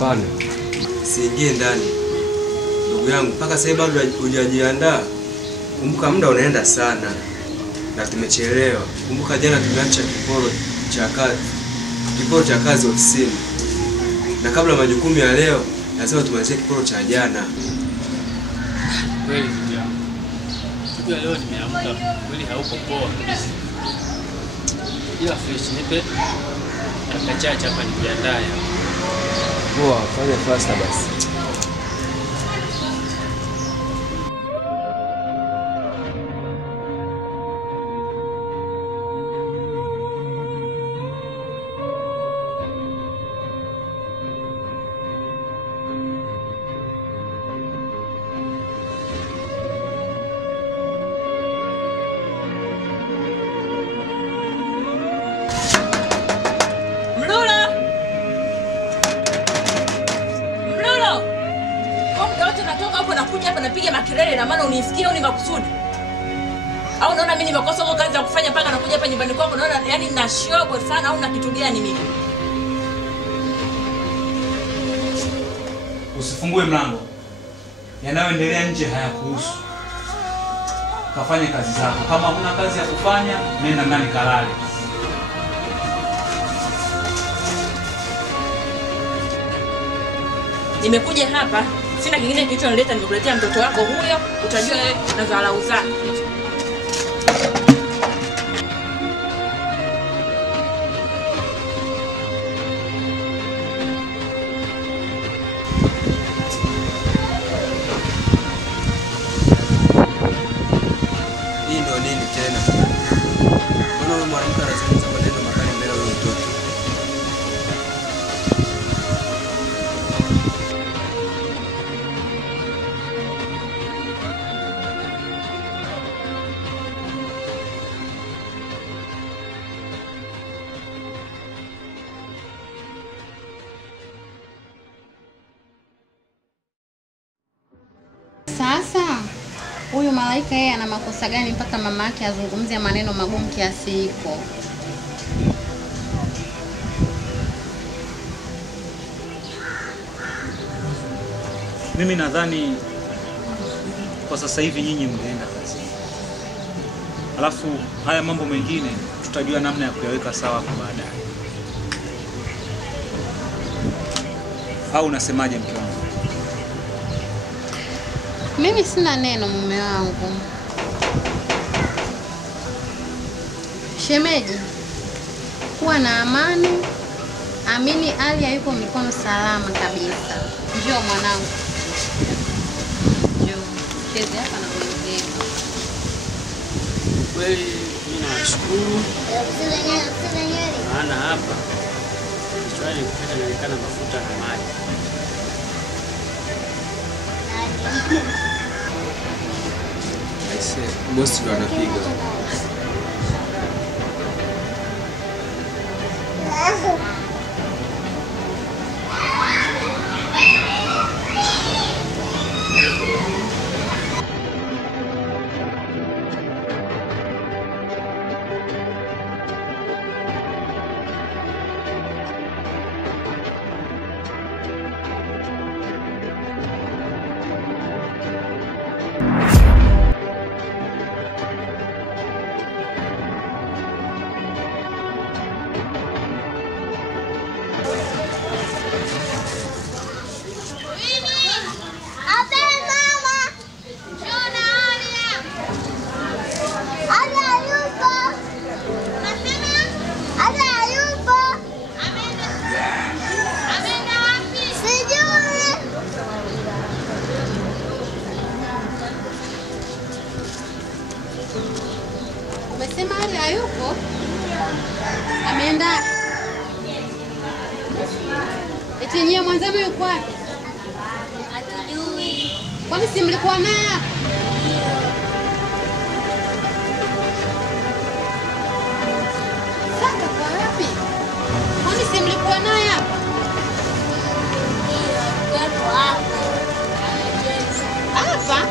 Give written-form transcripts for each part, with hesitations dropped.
Hapana. Siingie ndani. Ndugu yangu, mpaka sasa bado hujajiandaa. Kumbuka muda unaenda sana. Na tumechelewa. Kumbuka jana tumeacha kiporo cha kazi ofisini. Na kabla majukumu ya leo, lazima tumalizie kiporo cha jana. Kweli ndio. Siku ya leo nimeamka kweli hauko poa kabisa. Ila fresh nipe akachacha hapa nijiandae. Poa, fanya faster basi. Napiga makelele na maana unisikie au ni makusudi? Au unaona mimi nimekosa hizo kazi za kufanya mpaka nakuja hapa nyumbani kwako naona yani ninashogwa sana au na kitu gani mimi? Usifungue mlango. Yanayoendelea nje hayakuhusu. Kafanye kazi zako. Kama huna kazi ya kufanya, nenda ndani kalale. Nimekuja hapa sina kingine kilichonileta, nimekuletea mtoto wako huyo, utajua wewe na dharau zako. Hii ndio nini tena? Mbona wewe mwanamke anazungumza maneno makali mbele ya mtoto? Sasa huyu malaika yeye ana makosa gani mpaka mama yake azungumzie maneno magumu kiasi hiko? Mimi nadhani kwa sasa hivi nyinyi mnaenda kazi. Alafu haya mambo mengine tutajua namna ya kuyaweka sawa kwa baadaye. Au unasemaje mke wangu? Mimi sina neno mume wangu. Shemeji, kuwa na amani. Amini Ali yuko mikono salama kabisa. Njoo mwanangu. Njoo. Cheze hapa na kuongea. Kweli mimi nashukuru. Maana hapa kichwani kupata inaonekana mafuta na maji. Aise, bosi ndo anapiga. Umesema Ali hayupo? Ameenda. Eti nyie mwanzamo yuko wapi? Hatujui. Kwani si mlikuwa naye hapa? Sasa kwa wapi? Kwani si mlikuwa naye hapa? Hapa?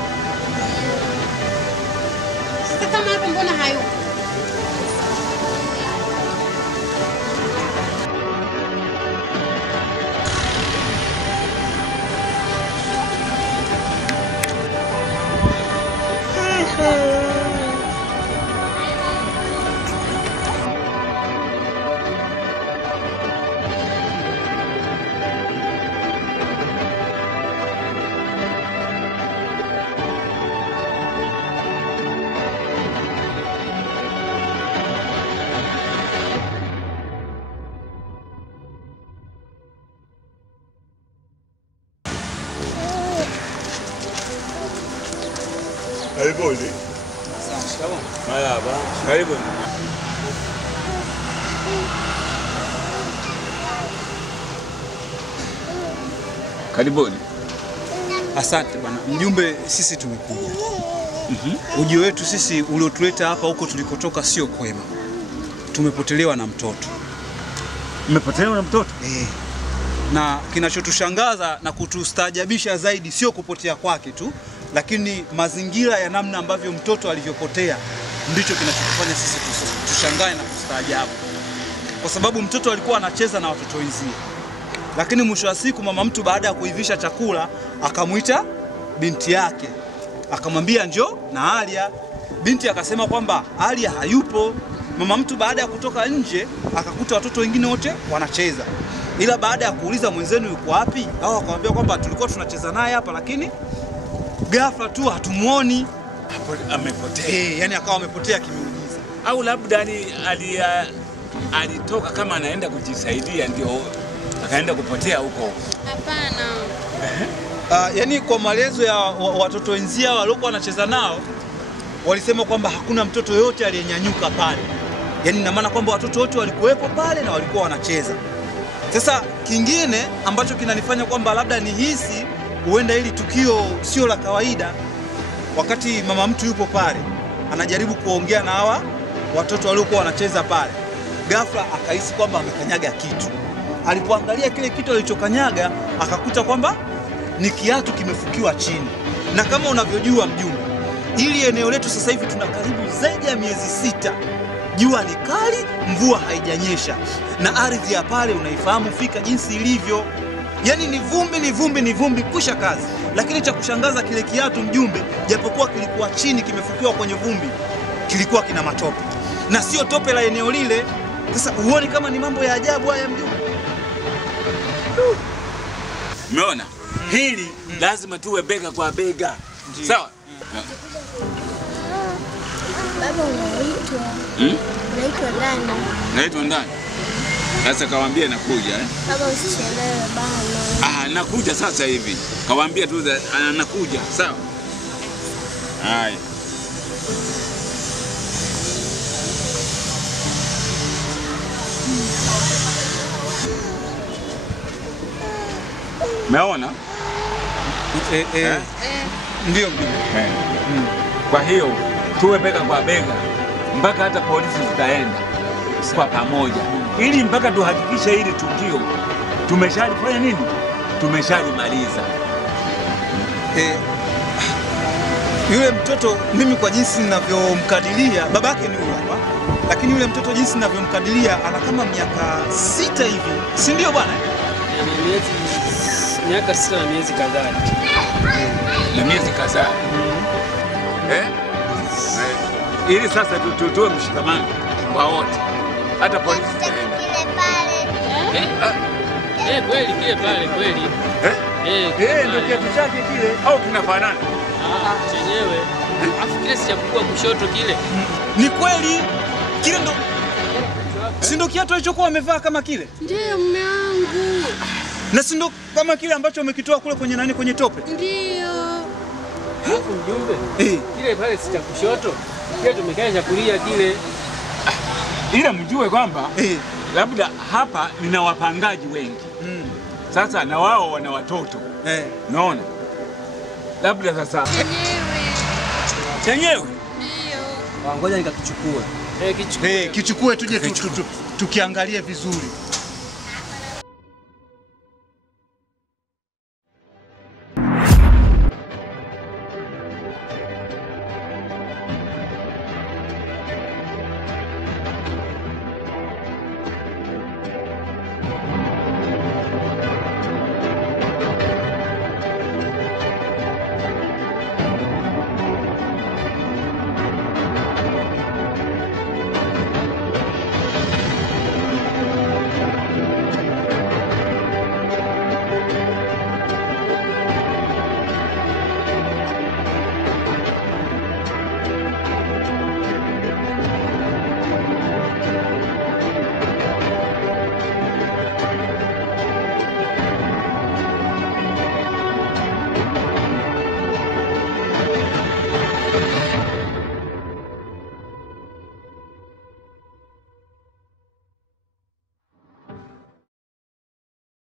Sasa kama hapa mbona hayupo? Karibuni. Shikamoo. Marhaba. Karibuni. Karibuni. Asante bwana mjumbe, sisi tumekuja. Ujio wetu sisi uliotuleta hapa huko tulikotoka sio kwema. Tumepotelewa na mtoto. Mmepotelewa na mtoto? Na kinachotushangaza na kutustaajabisha zaidi sio kupotea kwake tu, lakini mazingira ya namna ambavyo mtoto alivyopotea ndicho kinachotufanya sisi tushangae na kustaajabu. Kwa sababu mtoto alikuwa anacheza na watoto wenzie. Lakini mwisho wa siku mama mtu baada ya kuivisha chakula akamuita binti yake. Akamwambia njoo na Alia. Binti akasema kwamba Alia hayupo. Mama mtu baada ya kutoka nje akakuta watoto wengine wote wanacheza. Ila baada ya kuuliza mwenzenu yuko wapi, hao akamwambia kwamba tulikuwa tunacheza naye hapa lakini ghafla tu hatumuoni. Hapo amepotea. Yani akawa amepotea kimeujiza. Au labda alitoka kama anaenda kujisaidia ndio akaenda kupotea huko. Hapana. Yani kwa maelezo ya watoto wenzia waliokuwa wanacheza nao walisema kwamba hakuna mtoto yote aliyenyanyuka pale. Yani ina maana kwamba watoto wote walikuwepo pale na walikuwa wanacheza. Sasa kingine ambacho kinanifanya kwamba labda nihisi huenda hili tukio sio la kawaida, wakati mama mtu yupo pale anajaribu kuongea na hawa watoto waliokuwa wanacheza pale, ghafla akahisi kwamba amekanyaga kitu. Alipoangalia kile kitu alichokanyaga akakuta kwamba ni kiatu kimefukiwa chini. Na kama unavyojua mjumbe, ili eneo letu sasa hivi tuna karibu zaidi ya miezi 6. Jua ni kali, mvua haijanyesha. Na ardhi ya pale unaifahamu fika jinsi ilivyo. Yani ni vumbi kusha kazi. Lakini cha kushangaza kile kiatu mjumbe, japokuwa kilikuwa chini kimefukiwa kwenye vumbi, kilikuwa kina matope. Na sio tope la eneo lile. Sasa uone kama ni mambo ya ajabu haya mjumbe. Umeona? Hili lazima tuwe bega kwa bega. Sawa? Baba unaitwa. Unaitwa nani? Naitwa ndani. Sasa kawaambie nakuja Baba usichelewe bana. Nakuja sasa hivi. Kawaambia tu anakuja, sawa? Haya. Umeona? Ndio mjumbe. Kwa hiyo tuwe bega kwa bega mpaka hata polisi tutaenda kwa pamoja, ili mpaka tuhakikishe hili tukio tumeshalifanya nini, tumeshalimaliza. Yule mtoto mimi kwa jinsi ninavyomkadiria, babake ni huyu hapa, lakini yule mtoto jinsi ninavyomkadiria ana kama miaka 6 hivi, si ndio bwana? Miaka 6 na miezi kadhaa. Na miezi kadhaa. Ili sasa tutoe mshikamano kwa wote. Hata polisi tutaenda. Kweli kile pale kweli. Ndio kiatu chake kile au kinafanana? Chenyewe. Afu kile si kwa kushoto kile. Ni kweli. Kile ndo si ndo kiatu alichokuwa amevaa kama kile? Ndio mume wangu. Na si ndo kama kile ambacho umekitoa kule kwenye nani, kwenye tope? Ndio. Alafu mjumbe. Kile pale si cha kushoto. Kile tumekaa cha kulia kile. Ila mjue kwamba labda hapa nina wapangaji wengi. Sasa na wao wana watoto. Naona. Labda sasa. Chenyewe. Ndio. Ngoja nikakichukue. Kichukue tuje tukiangalie vizuri.